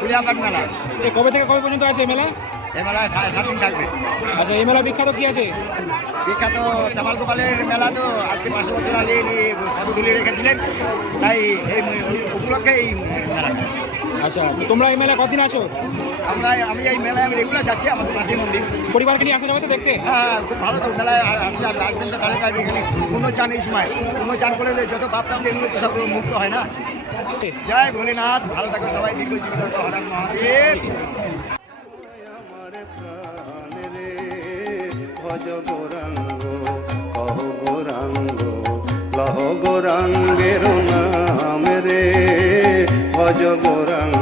কুলিয়াপাট মেলা। এই কবে থেকে কবে পর্যন্ত আছে এই মেলা? এই মেলায় 7.5 দিন থাকবে। আচ্ছা, এই মেলা বিখ্যাত কি আছে? বিখ্যাত চামাল গোপালের মেলা, তো আজকে 500 বছর আগে ইনি পদধূলি রেখেছিলেন, তাই এই উপলক্ষে এই মেলা। আচ্ছা, তো তোমরা এই মেলা কতদিন আছো? আমি এই মেলায় রেগুলার যাচ্ছি, আমাদের পাশেই মন্দির। পরিবারকে নিয়ে আসা যাবে তো দেখতে? হ্যাঁ, খুব ভালো তো মেলায় আসবেন তো, তাহলে তাই এখানে পুণ্য চান এই সময়। পুণ্য চান করে যত পাপতাম এগুলো তো সব মুক্ত হয় না। জয় ভোলেনাথ, ভালো থাকো সবাই, দীর্ঘ জীবিত হর হর মহাদেব। ভজ গৌরাঙ্গ কহ গৌরাঙ্গ লহ গৌরাঙ্গের নাম রে, ভজ গৌরাঙ্গ।